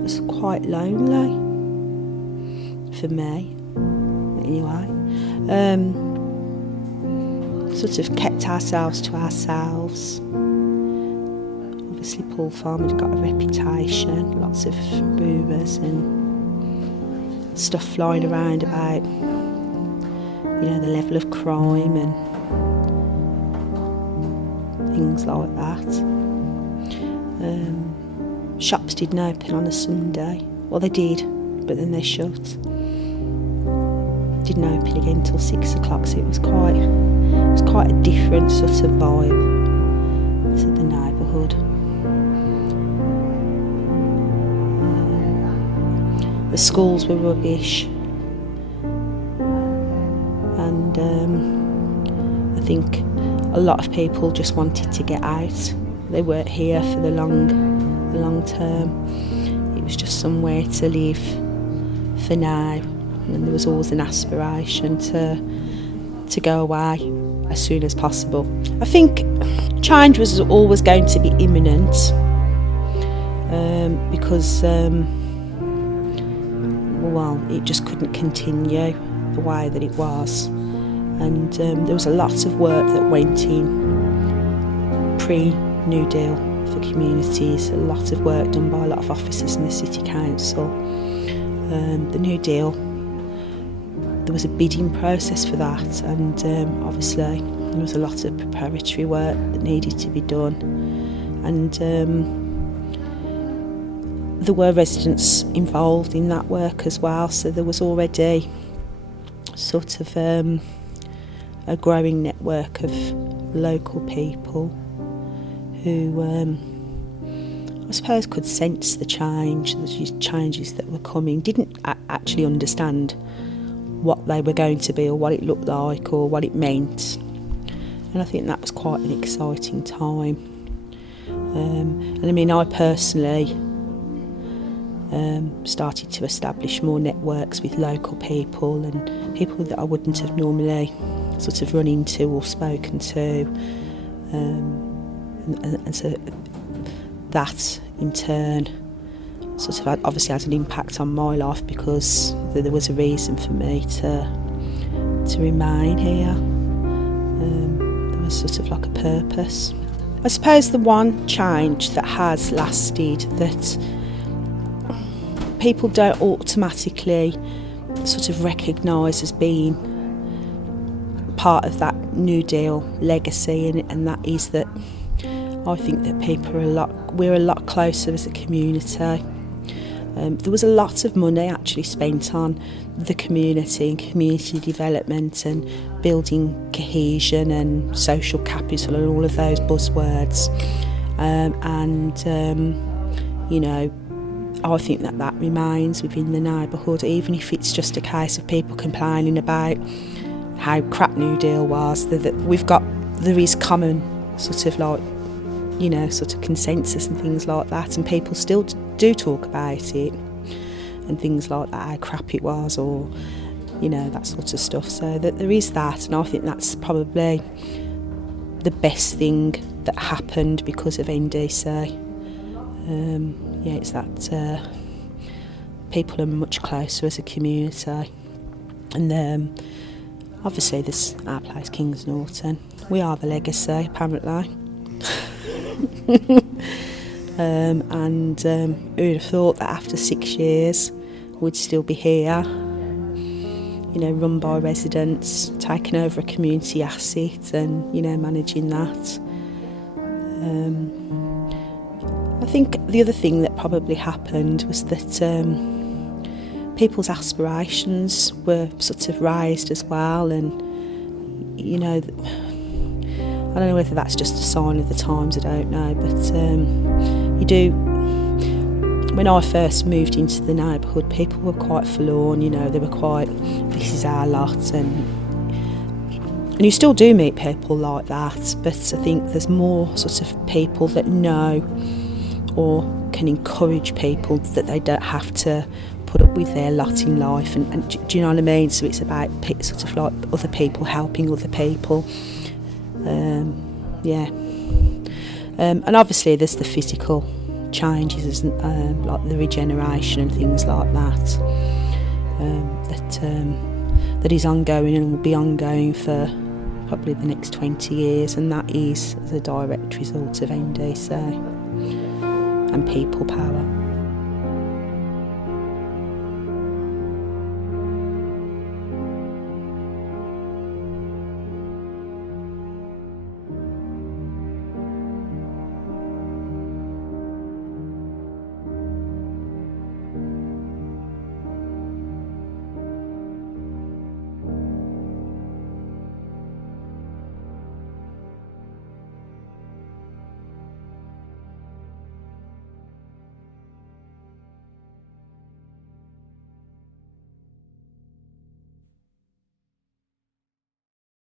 it was quite lonely for me, anyway. Sort of kept ourselves to ourselves. Obviously Paul Farm had got a reputation, lots of rumours and stuff flying around about, the level of crime and things like that. Shops didn't open on a Sunday. Well, they did, but then they shut. Didn't open again till 6 o'clock, so it was quite a different sort of vibe to the neighbourhood. The schools were rubbish, and I think a lot of people just wanted to get out. They weren't here for the long term. It was just somewhere to live for now, and there was always an aspiration to go away as soon as possible. I think change was always going to be imminent because it just couldn't continue the way that it was, and there was a lot of work that went in pre-New Deal for communities, a lot of work done by a lot of officers in the City Council. The New Deal, there was a bidding process for that, and obviously there was a lot of preparatory work that needed to be done, and there were residents involved in that work as well, so there was already sort of a growing network of local people who I suppose could sense the changes that were coming, didn't actually understand what they were going to be or what it looked like or what it meant. And I think that was quite an exciting time. And I mean, I personally started to establish more networks with local people and people that I wouldn't have normally sort of run into or spoken to. And so that in turn sort of obviously had an impact on my life, because there was a reason for me to remain here. There was sort of like a purpose. I suppose the one change that has lasted, that people don't automatically sort of recognise as being part of that New Deal legacy, and that is that I think that we're a lot closer as a community. There was a lot of money actually spent on the community and community development and building cohesion and social capital and all of those buzzwords. I think that remains within the neighbourhood, even if it's just a case of people complaining about how crap New Deal was. There is common sort of like, sort of consensus and things like that, and people still do talk about it and things like that, how crap it was, or that sort of stuff. So that there is that, and I think that's probably the best thing that happened because of NDC. It's that people are much closer as a community, and obviously there's our place, Kings Norton. We are the legacy, apparently. And who'd have thought that after 6 years we'd still be here, run by residents, taking over a community asset and, managing that. I think the other thing that probably happened was that people's aspirations were sort of raised as well, and, I don't know whether that's just a sign of the times, I don't know, but when I first moved into the neighbourhood, people were quite forlorn, they were quite, this is our lot, and you still do meet people like that, but I think there's more sort of people that know or can encourage people that they don't have to put up with their lot in life, and do you know what I mean? So it's about sort of like other people helping other people. And obviously there's the physical changes, like the regeneration and things like that, that is ongoing and will be ongoing for probably the next 20 years, and that is as a direct result of NDC and people power.